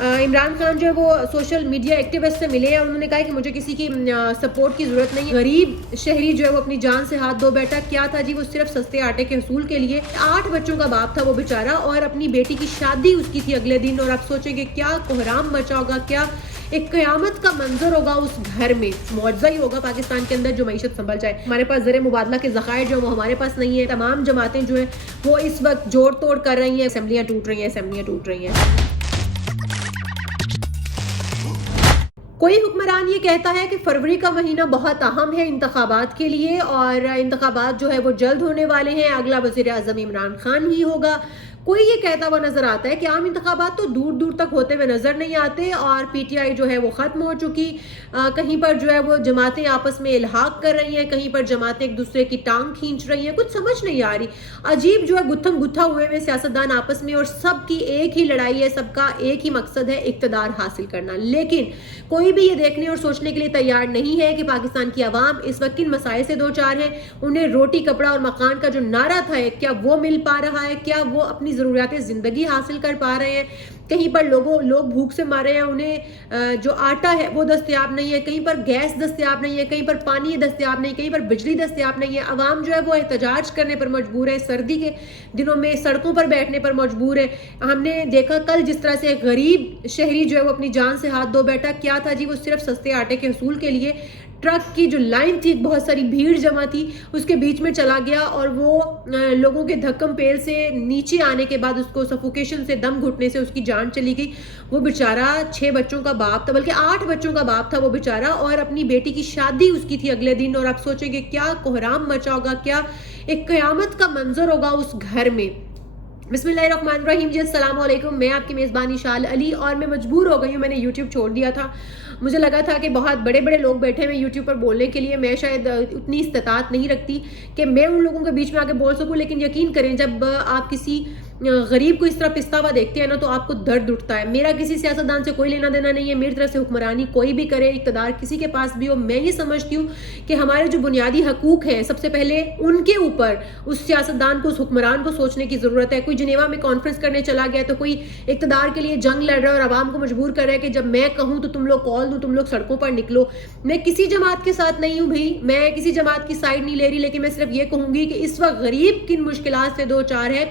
عمران خان جو ہے وہ سوشل میڈیا ایکٹیوسٹ سے ملے ہیں، انہوں نے کہا کہ مجھے کسی کی سپورٹ کی ضرورت نہیں ہے، غریب شہری جو ہے وہ اپنی جان سے ہاتھ دھو بیٹھا، کیا تھا جی وہ صرف سستے آٹے کے حصول کے لیے 8 بچوں کا باپ تھا وہ بیچارہ، اور اپنی بیٹی کی شادی اس کی تھی اگلے دن، اور آپ سوچیں کہ کیا کوہرام مچا ہوگا، کیا ایک قیامت کا منظر ہوگا اس گھر میں، معجزہ ہی ہوگا پاکستان کے اندر جو معیشت سنبھل جائے۔ ہمارے پاس زر مبادلہ کے ذخائر جو وہ ہمارے پاس نہیں ہے، تمام جماعتیں جو ہیں وہ اس وقت جوڑ توڑ کر رہی ہیں، اسمبلیاں ٹوٹ رہی ہیں۔ کوئی حکمران یہ کہتا ہے کہ فروری کا مہینہ بہت اہم ہے انتخابات کے لیے، اور انتخابات جو ہے وہ جلد ہونے والے ہیں، اگلا وزیر اعظم عمران خان ہی ہوگا۔ کوئی یہ کہتا ہوا نظر آتا ہے کہ عام انتخابات تو دور دور تک ہوتے ہوئے نظر نہیں آتے، اور پی ٹی آئی جو ہے وہ ختم ہو چکی، کہیں پر جو ہے وہ جماعتیں آپس میں الحاق کر رہی ہیں، کہیں پر جماعتیں ایک دوسرے کی ٹانگ کھینچ رہی ہیں، کچھ سمجھ نہیں آ رہی، عجیب جو ہے گتھم گتھا ہوئے میں سیاستدان آپس میں، اور سب کی ایک ہی لڑائی ہے، سب کا ایک ہی مقصد ہے اقتدار حاصل کرنا، لیکن کوئی بھی یہ دیکھنے اور سوچنے کے لیے تیار نہیں ہے کہ پاکستان کی عوام اس وقت کن مسائل سے دوچار ہے، انہیں روٹی کپڑا اور مکان کا جو نعرہ تھا کیا وہ مل پا رہا ہے، کیا وہ اپنی ضروریات زندگی حاصل کر پا رہے ہیں، کہیں پر لوگ بھوک سے مارے ہیں، انہیں جو آٹا ہے وہ دستیاب نہیں ہے، کہیں پر گیس دستیاب نہیں ہے، کہیں پر پانی دستیاب نہیں، کہیں پر بجلی دستیاب نہیں ہے، عوام جو ہے وہ احتجاج کرنے پر مجبور ہے، سردی کے دنوں میں سڑکوں پر بیٹھنے پر مجبور ہے۔ ہم نے دیکھا کل جس طرح سے غریب شہری جو ہے وہ اپنی جان سے ہاتھ دھو بیٹھا، کیا تھا جی وہ صرف سستے آٹے کے حصول کے لیے ٹرک کی جو لائن تھی، بہت ساری بھیڑ جمع تھی، اس کے بیچ میں چلا گیا، اور وہ لوگوں کے دھکم پیل سے نیچے آنے کے بعد اس کو سفوکیشن سے، دم گھٹنے سے اس کی جان چلی گئی۔ وہ بیچارہ 6 بچوں کا باپ تھا، بلکہ 8 بچوں کا باپ تھا وہ بیچارہ، اور اپنی بیٹی کی شادی اس کی تھی اگلے دن، اور آپ سوچیں کہ کیا کوہرام مچا ہوگا، کیا ایک قیامت کا منظر ہوگا اس گھر میں۔ بسم اللہ الرحمن الرحیم جی، السلام علیکم، میں آپ کی میزبانی شال علی، اور میں مجبور ہو گئی ہوں، میں نے یوٹیوب چھوڑ دیا تھا، مجھے لگا تھا کہ بہت بڑے بڑے لوگ بیٹھے ہیں یوٹیوب پر بولنے کے لیے، میں شاید اتنی استطاعت نہیں رکھتی کہ میں ان لوگوں کے بیچ میں آ کے بول سکوں، لیکن یقین کریں جب آپ کسی غریب کو اس طرح پستا ہوا دیکھتے ہیں نا تو آپ کو درد اٹھتا ہے۔ میرا کسی سیاستدان سے کوئی لینا دینا نہیں ہے، میری طرف سے حکمرانی کوئی بھی کرے، اقتدار کسی کے پاس بھی ہو، میں یہ سمجھتی ہوں کہ ہمارے جو بنیادی حقوق ہیں سب سے پہلے ان کے اوپر اس سیاستدان کو، اس حکمران کو سوچنے کی ضرورت ہے۔ کوئی جنیوا میں کانفرنس کرنے چلا گیا تو کوئی اقتدار کے لیے جنگ لڑ رہا ہے اور عوام کو مجبور کر رہا ہے کہ جب میں کہوں تو تم لوگ کال دو، تم لوگ سڑکوں پر نکلو۔ میں کسی جماعت کے ساتھ نہیں ہوں بھائی، میں کسی جماعت کی سائیڈ نہیں لے رہی، لیکن میں صرف یہ کہوں گی کہ اس وقت غریب کن مشکلات سے دو چار ہے،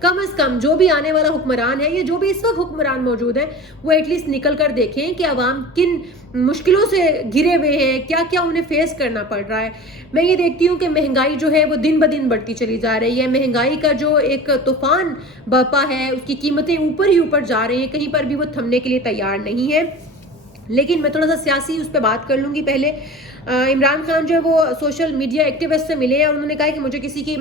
کم از کم جو بھی آنے والا حکمران ہے، یا جو بھی اس وقت حکمران موجود ہے، وہ ایٹ لیسٹ نکل کر دیکھیں کہ عوام کن مشکلوں سے گھرے ہوئے ہیں، کیا کیا انہیں فیس کرنا پڑ رہا ہے۔ میں یہ دیکھتی ہوں کہ مہنگائی جو ہے وہ دن بدن بڑھتی چلی جا رہی ہے، مہنگائی کا جو ایک طوفان برپا ہے، اس کی قیمتیں اوپر ہی اوپر جا رہی ہیں، کہیں پر بھی وہ تھمنے کے لیے تیار نہیں ہے۔ لیکن میں تھوڑا سا سیاسی اس پہ بات کر لوں گی پہلے۔ عمران خان جو ہے وہ سوشل میڈیا ایکٹیوسٹ سے ملے ہیں، اور انہوں نے کہا کہ مجھے کسی کی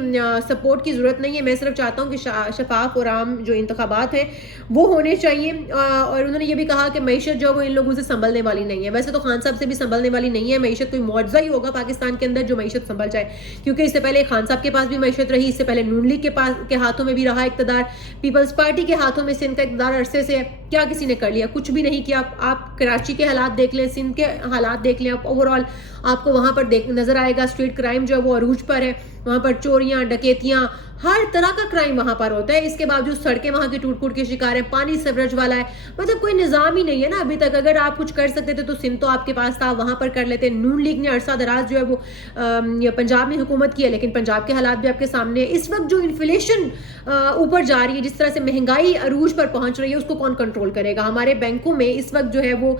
سپورٹ کی ضرورت نہیں ہے، میں صرف چاہتا ہوں کہ شفاف اور عام جو انتخابات ہیں وہ ہونے چاہیے، اور انہوں نے یہ بھی کہا کہ معیشت جو ہے وہ ان لوگوں سے سنبھلنے والی نہیں ہے۔ ویسے تو خان صاحب سے بھی سنبھلنے والی نہیں ہے معیشت، کوئی معجزہ ہی ہوگا پاکستان کے اندر جو معیشت سنبھل جائے، کیونکہ اس سے پہلے خان صاحب کے پاس بھی معیشت رہی، اس سے پہلے نون لیگ کے ہاتھوں میں بھی رہا اقتدار، پیپلز پارٹی کے ہاتھوں میں سندھ کا اقتدار عرصے سے ہے، کیا کسی نے کر لیا؟ کچھ بھی نہیں کیا۔ آپ کراچی کے حالات دیکھ لیں، سندھ کے حالات دیکھ لیں، اوور آل آپ کو وہاں پر نظر آئے گا اسٹریٹ کرائم جو ہے وہ عروج پر ہے، وہاں پر چوریاں، ڈکیتیاں، ہر طرح کا کرائم وہاں پر ہوتا ہے، اس کے باوجود سڑکیں وہاں کی ٹوٹ پھوٹ کے شکار ہیں، پانی سیوریج والا ہے، مطلب کوئی نظام ہی نہیں ہے نا ابھی تک۔ اگر آپ کچھ کر سکتے تھے تو سندھ تو آپ کے پاس تھا، وہاں پر کر لیتے۔ نون لیگ نے عرصہ دراز جو ہے وہ پنجاب میں حکومت کی ہے، لیکن پنجاب کے حالات بھی آپ کے سامنے ہے۔ اس وقت جو انفلیشن اوپر جا رہی ہے، جس طرح سے مہنگائی عروج پر پہنچ رہی ہے، اس کو کون کنٹرول کرے گا؟ ہمارے بینکوں میں اس وقت جو ہے وہ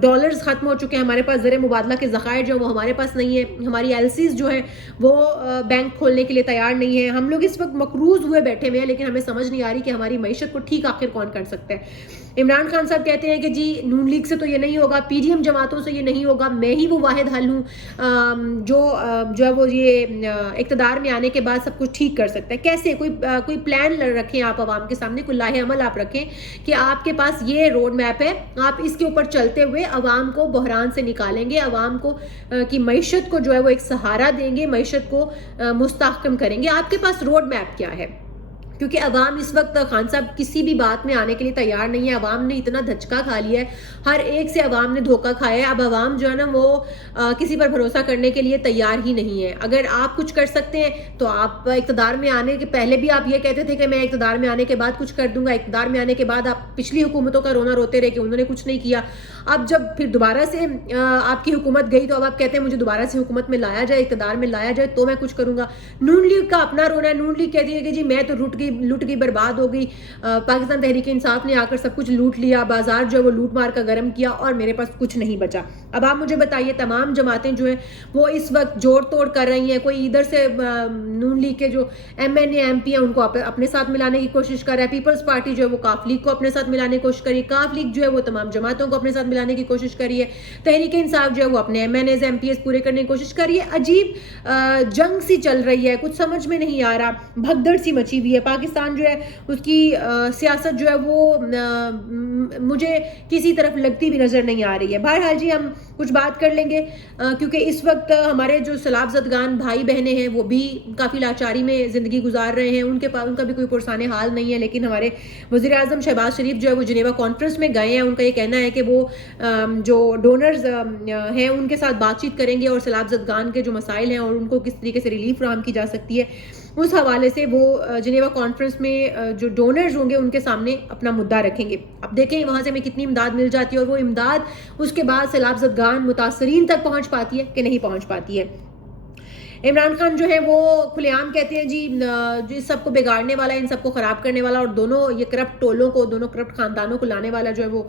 ڈالرز ختم ہو چکے ہیں، ہمارے پاس زر مبادلہ کے ذخائر جو وہ ہمارے پاس نہیں ہے، ہماری ایل سیز جو ہیں وہ بینک کھولنے کے لیے تیار نہیں ہے، ہم لوگ اس وقت مقروض ہوئے بیٹھے ہوئے ہیں، لیکن ہمیں سمجھ نہیں آ رہی کہ ہماری معیشت کو ٹھیک آخر کون کر سکتا ہے۔ عمران خان صاحب کہتے ہیں کہ جی نون لیگ سے تو یہ نہیں ہوگا، پی ڈی ایم جماعتوں سے یہ نہیں ہوگا، میں ہی وہ واحد حل ہوں جو ہے وہ یہ اقتدار میں آنے کے بعد سب کچھ ٹھیک کر سکتا ہے۔ کیسے؟ کوئی پلان رکھیں آپ عوام کے سامنے، کوئی لاہ عمل آپ رکھیں کہ آپ کے پاس یہ روڈ میپ ہے، آپ اس کے اوپر چلتے ہوئے عوام کو بحران سے نکالیں گے، عوام کو کی معیشت کو جو ہے وہ ایک سہارا دیں گے، معیشت کو مستحکم کریں گے۔ آپ کے پاس روڈ میپ کیا ہے؟ کیونکہ عوام اس وقت خان صاحب کسی بھی بات میں آنے کے لیے تیار نہیں ہے. عوام نے اتنا دھچکا کھا لیا ہے, ہر ایک سے عوام نے دھوکہ کھایا ہے. اب عوام جو ہے نا وہ کسی پر بھروسہ کرنے کے لیے تیار ہی نہیں ہے. اگر آپ کچھ کر سکتے ہیں تو آپ اقتدار میں آنے کے پہلے بھی آپ یہ کہتے تھے کہ میں اقتدار میں آنے کے بعد کچھ کر دوں گا. اقتدار میں آنے کے بعد آپ پچھلی حکومتوں کا رونا روتے رہے کہ انہوں نے کچھ نہیں کیا. اب جب پھر دوبارہ سے آپ کی حکومت گئی تو اب آپ کہتے ہیں مجھے دوبارہ سے حکومت میں لایا جائے, اقتدار میں لایا جائے تو میں کچھ کروں گا. نون لیگ کا اپنا رونا ہے. نون لیگ کہتی ہے کہ جی میں تو لٹ گئی برباد ہو گئی. پاکستان تحریک انصاف نے آ کر سب کچھ لوٹ لیا, بازار جو ہے وہ لوٹ مار کا گرم کیا اور میرے پاس کچھ نہیں بچا. اب آپ مجھے بتائیے تمام جماعتیں جو ہیں وہ اس وقت جوڑ توڑ کر رہی ہیں. کوئی ادھر سے نون لیگ کے جو M N A M P ہیں ان کو اپنے ساتھ ملانے کی کوشش کر رہا ہے. پیپلز پارٹی جو ہے وہ کاف لیگ کو اپنے ساتھ ملانے کی کوشش کر رہی ہے. کاف لیگ جو ہے وہ تمام جماعتوں کو اپنے ساتھ ملانے کی کوشش کر رہی ہے. تحریک انصاف جو ہے وہ اپنے M N As M P As پورے کرنے کی کوشش کر رہی ہے. عجیب جنگ سی چل رہی ہے, کچھ سمجھ میں نہیں آ رہا, بھگدڑ سی مچی ہوئی ہے. پاکستان جو ہے اس کی سیاست جو ہے وہ مجھے کسی طرف لگتی بھی نظر نہیں آ رہی ہے. بہرحال جی ہم کچھ بات کر لیں گے کیونکہ اس وقت ہمارے جو سیلاب زدگان بھائی بہنیں ہیں وہ بھی کافی لاچاری میں زندگی گزار رہے ہیں. ان کا بھی کوئی پرسان حال نہیں ہے. لیکن ہمارے وزیر اعظم شہباز شریف جو ہے وہ جنیوا کانفرنس میں گئے ہیں. ان کا یہ کہنا ہے کہ وہ جو ڈونرز ہیں ان کے ساتھ بات چیت کریں گے اور سیلاب زدگان کے جو مسائل ہیں اور ان کو کس طریقے سے ریلیف فراہم کی جا سکتی ہے اس حوالے سے وہ جنیوا کانفرنس میں جو ڈونرز ہوں گے ان کے سامنے اپنا مدعا رکھیں گے. اب دیکھیں وہاں سے ہمیں کتنی امداد مل جاتی ہے اور وہ امداد اس کے بعد سیلاب زدگان متاثرین تک پہنچ پاتی ہے کہ نہیں پہنچ پاتی ہے. عمران خان جو ہے وہ کھلے عام کہتے ہیں جی سب کو بگاڑنے والا, ان سب کو خراب کرنے والا اور دونوں یہ کرپٹ ٹولوں کو, دونوں کرپٹ خاندانوں کو لانے والا جو ہے وہ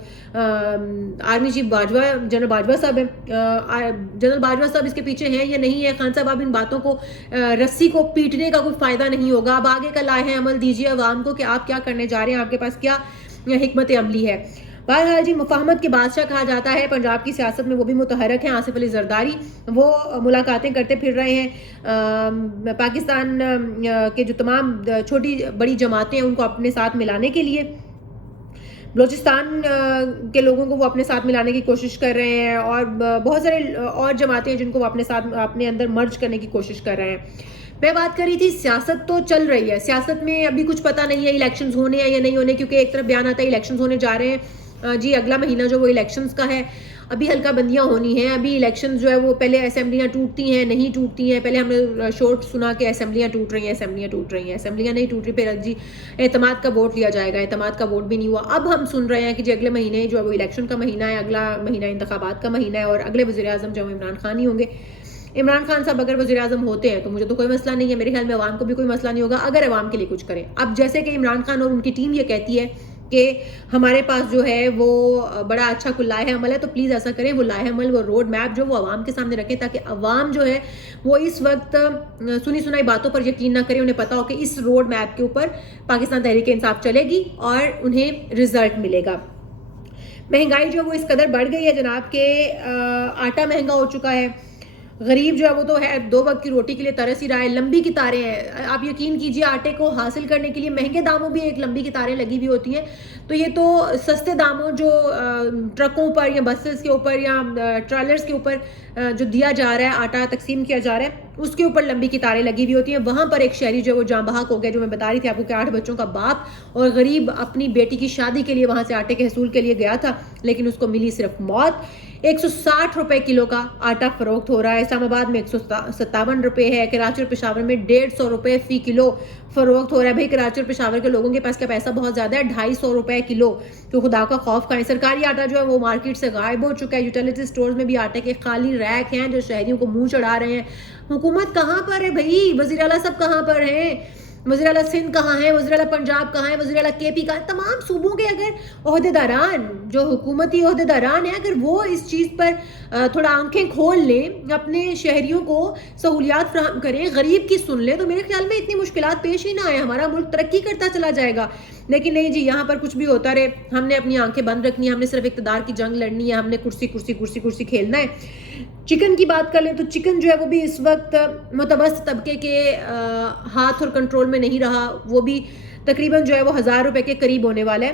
army chief Bajwa general Bajwa صاحب ہے. جنرل باجوہ صاحب اس کے پیچھے ہیں یا نہیں ہے؟ خان صاحب اب ان باتوں کو رسی کو پیٹنے کا کوئی فائدہ نہیں ہوگا. اب آگے کا لائحہ عمل دیجیے عوام کو کہ آپ کیا کرنے جا رہے ہیں, آپ کے پاس کیا حکمت عملی ہے. بہرحال جی مفاہمت کے بادشاہ کہا جاتا ہے پنجاب کی سیاست میں, وہ بھی متحرک ہیں. آصف علی زرداری وہ ملاقاتیں کرتے پھر رہے ہیں. پاکستان کے جو تمام چھوٹی بڑی جماعتیں ہیں ان کو اپنے ساتھ ملانے کے لیے, بلوچستان کے لوگوں کو وہ اپنے ساتھ ملانے کی کوشش کر رہے ہیں اور بہت سارے اور جماعتیں ہیں جن کو وہ اپنے ساتھ اپنے اندر مرج کرنے کی کوشش کر رہے ہیں. میں بات کر رہی تھی سیاست تو چل رہی ہے, سیاست میں ابھی کچھ پتہ نہیں ہے الیکشنز ہونے ہیں یا نہیں ہونے, کیونکہ ایک طرف بیان آتا ہے الیکشنز ہونے جا رہے ہیں. جی اگلا مہینہ جو وہ الیکشنز کا ہے, ابھی حلقہ بندیاں ہونی ہیں. ابھی الیکشن جو ہے وہ پہلے اسمبلیاں ٹوٹتی ہیں نہیں ٹوٹتی ہیں. پہلے ہم نے شورٹ سنا کہ اسمبلیاں ٹوٹ رہی ہیں, اسمبلیاں نہیں ٹوٹ رہی. پھر جی اعتماد کا ووٹ لیا جائے گا, اعتماد کا ووٹ بھی نہیں ہوا. اب ہم سن رہے ہیں کہ جی اگلے مہینے جو ہے وہ الیکشن کا مہینہ ہے, اگلا مہینہ انتخابات کا مہینہ ہے اور اگلے وزیر اعظم جو عمران خان ہی ہوں گے. عمران خان صاحب اگر وزیر اعظم ہوتے ہیں تو مجھے تو کوئی مسئلہ نہیں ہے, میرے خیال میں عوام کو بھی کوئی مسئلہ نہیں ہوگا اگر عوام کے لیے کچھ کریں. اب جیسے کہ عمران خان اور ان کی ٹیم یہ کہتی ہے کہ ہمارے پاس جو ہے وہ بڑا اچھا کوئی لائحہ عمل ہے, تو پلیز ایسا کریں وہ لائحہ عمل وہ روڈ میپ جو وہ عوام کے سامنے رکھیں تاکہ عوام جو ہے وہ اس وقت سنی سنائی باتوں پر یقین نہ کرے. انہیں پتا ہو کہ اس روڈ میپ کے اوپر پاکستان تحریک انصاف چلے گی اور انہیں رزلٹ ملے گا. مہنگائی جو وہ اس قدر بڑھ گئی ہے جناب کہ آٹا مہنگا ہو چکا ہے. غریب جو ہے وہ تو ہے 2 وقت کی روٹی کے لیے ترس ہی رہا ہے. لمبی قطاریں ہیں, آپ یقین کیجئے آٹے کو حاصل کرنے کے لیے مہنگے داموں بھی ایک لمبی قطاریں لگی ہوئی ہوتی ہیں. تو یہ تو سستے داموں جو ٹرکوں پر یا بسز کے اوپر یا ٹرالرز کے اوپر جو دیا جا رہا ہے, آٹا تقسیم کیا جا رہا ہے, اس کے اوپر لمبی قطاریں لگی ہوئی ہوتی ہیں. وہاں پر ایک شہری جو ہے وہ جاں بحق ہو گیا, جو میں بتا رہی تھی آپ کو کہ 8 بچوں کا باپ اور غریب اپنی بیٹی کی شادی کے لیے وہاں سے آٹے کے حصول کے لیے گیا تھا, لیکن اس کو ملی صرف موت. 160 روپے کلو کا آٹا فروخت ہو رہا ہے. اسلام آباد میں 157 روپے ہے. کراچی اور پشاور میں 150 روپے فی کلو فروخت ہو رہا ہے. بھائی کراچی اور پشاور کے لوگوں کے پاس کیا پیسہ بہت زیادہ ہے, 250 روپے کلو. تو خدا کا خوف کھائیں. سرکاری آٹا جو ہے وہ مارکیٹ سے غائب ہو چکا ہے. یوٹیلیٹی سٹورز میں بھی آٹے کے خالی ریک ہیں جو شہریوں کو منہ چڑھا رہے ہیں. حکومت کہاں پر ہے بھائی؟ وزیر اعلیٰ سب کہاں پر ہیں؟ وزیر اعلیٰ سندھ کہاں ہیں, وزیر اعلیٰ پنجاب کہاں ہیں, وزیر اعلیٰ کے پی کہاں ہیں؟ تمام صوبوں کے اگر عہدیداران جو حکومتی عہدیداران ہیں اگر وہ اس چیز پر تھوڑا آنکھیں کھول لیں, اپنے شہریوں کو سہولیات فراہم کریں, غریب کی سن لیں, تو میرے خیال میں اتنی مشکلات پیش ہی نہ آئے, ہمارا ملک ترقی کرتا چلا جائے گا. لیکن نہیں جی, یہاں پر کچھ بھی ہوتا رہے, ہم نے اپنی آنکھیں بند رکھنی ہے, ہم نے صرف اقتدار کی جنگ لڑنی ہے, ہم نے کرسی کرسی کرسی کرسی کھیلنا ہے. چکن کی بات کر لیں تو چکن جو ہے وہ بھی اس وقت متوسط طبقے کے ہاتھ اور کنٹرول میں نہیں رہا. وہ بھی تقریباً جو ہے وہ 1000 روپے کے قریب ہونے والا ہے.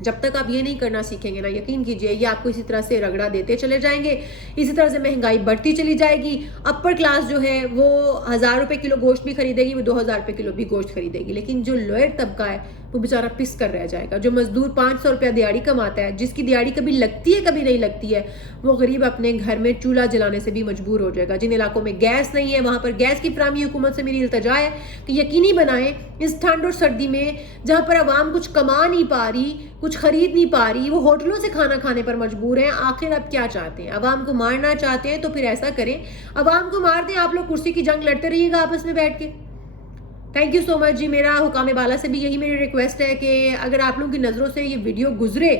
جب تک آپ یہ نہیں کرنا سیکھیں گے نا، یقین کیجئے یہ آپ کو اسی طرح سے رگڑا دیتے چلے جائیں گے، اسی طرح سے مہنگائی بڑھتی چلی جائے گی. اپر کلاس جو ہے وہ 1000 روپے کلو گوشت بھی خریدے گی، وہ 2000 روپے کلو بھی گوشت خریدے گی، لیکن جو لوئر طبقہ ہے وہ بیچارہ پس کر رہ جائے گا. جو مزدور 500 روپیہ دیہاڑی کماتا ہے، جس کی دیہاڑی کبھی لگتی ہے کبھی نہیں لگتی ہے، وہ غریب اپنے گھر میں چولہا جلانے سے بھی مجبور ہو جائے گا. جن علاقوں میں گیس نہیں ہے وہاں پر گیس کی فراہمی حکومت سے میری التجا ہے کہ یقینی بنائیں اس ٹھنڈ اور سردی میں جہاں پر عوام کچھ کما نہیں پا رہی، کچھ خرید نہیں پا رہی، وہ ہوٹلوں سے کھانا کھانے پر مجبور ہیں. آخر اب کیا چاہتے ہیں؟ عوام کو مارنا چاہتے ہیں تو پھر ایسا کریں، عوام کو مار دیں، آپ لوگ کرسی کی جنگ لڑتے رہیے گا آپس میں بیٹھ کے. تھینک یو سو مچ جی. میرا حکام بالا سے بھی یہی میری ریکویسٹ ہے کہ اگر آپ لوگوں کی نظروں سے یہ ویڈیو گزرے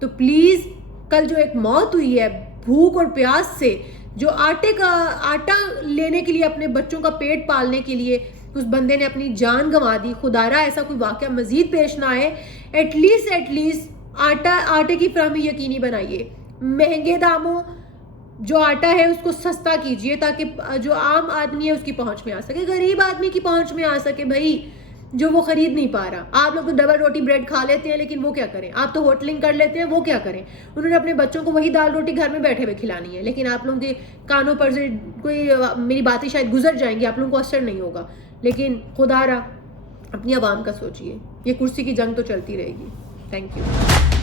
تو پلیز کل جو ایک موت ہوئی ہے بھوک اور پیاس سے، جو آٹا لینے کے لیے اپنے بچوں کا پیٹ پالنے کے لیے اس بندے نے اپنی جان گنوا دی، خدارا ایسا کوئی واقعہ مزید پیش نہ آئے. ایٹ لیسٹ آٹے کی فراہمی یقینی بنائیے. مہنگے داموں جو آٹا ہے اس کو سستا کیجئے تاکہ جو عام آدمی ہے اس کی پہنچ میں آ سکے، غریب آدمی کی پہنچ میں آ سکے بھائی، جو وہ خرید نہیں پا رہا. آپ لوگ تو ڈبل روٹی بریڈ کھا لیتے ہیں لیکن وہ کیا کریں؟ آپ تو ہوٹلنگ کر لیتے ہیں، وہ کیا کریں؟ انہوں نے اپنے بچوں کو وہی دال روٹی گھر میں بیٹھے ہوئے کھلانی ہے، لیکن آپ لوگوں کے کانوں پر سے کوئی میری باتیں شاید گزر جائیں گی، آپ لوگوں کو اثر نہیں ہوگا. لیکن خدا را اپنی عوام کا سوچئے، یہ کرسی کی جنگ تو چلتی رہے گی. Thank you.